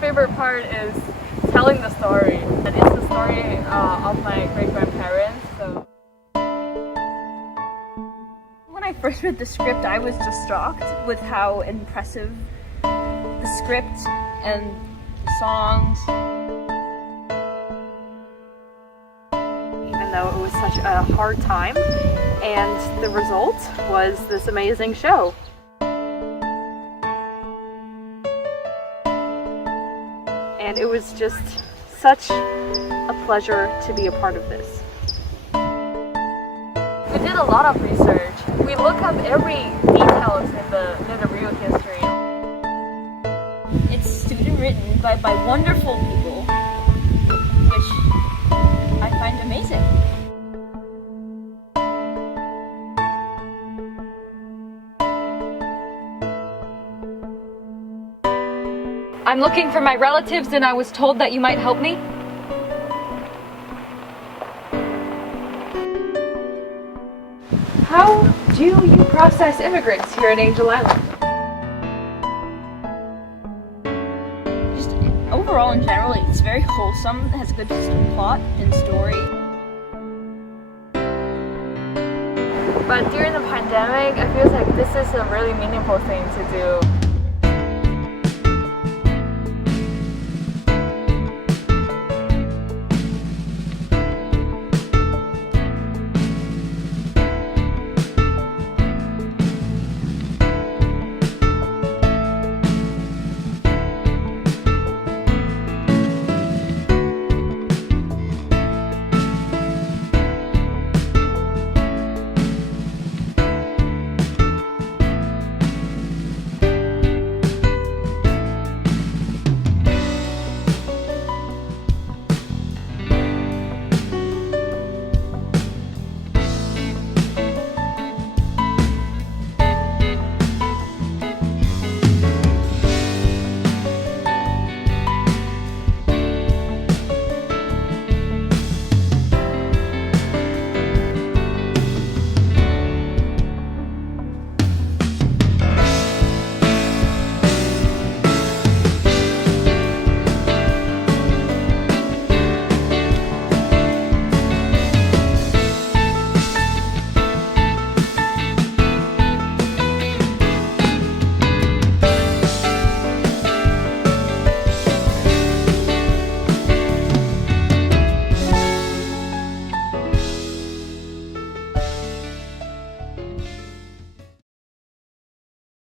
favorite part is telling the story. And it's the story of my great-grandparents. So when I first read the script, I was just shocked with how impressive the script and the songs. Even though it was such a hard time, and the result was this amazing show. And it was just such a pleasure to be a part of this. we did a lot of research. We look up every details in the real history. It's student written by wonderful people, which I find amazing. I'm looking for my relatives and I was told that you might help me. How do you process immigrants here in Angel Island? Just overall in general, it's very wholesome, it has a good plot and story. But during the pandemic, I feel like this is a really meaningful thing to do.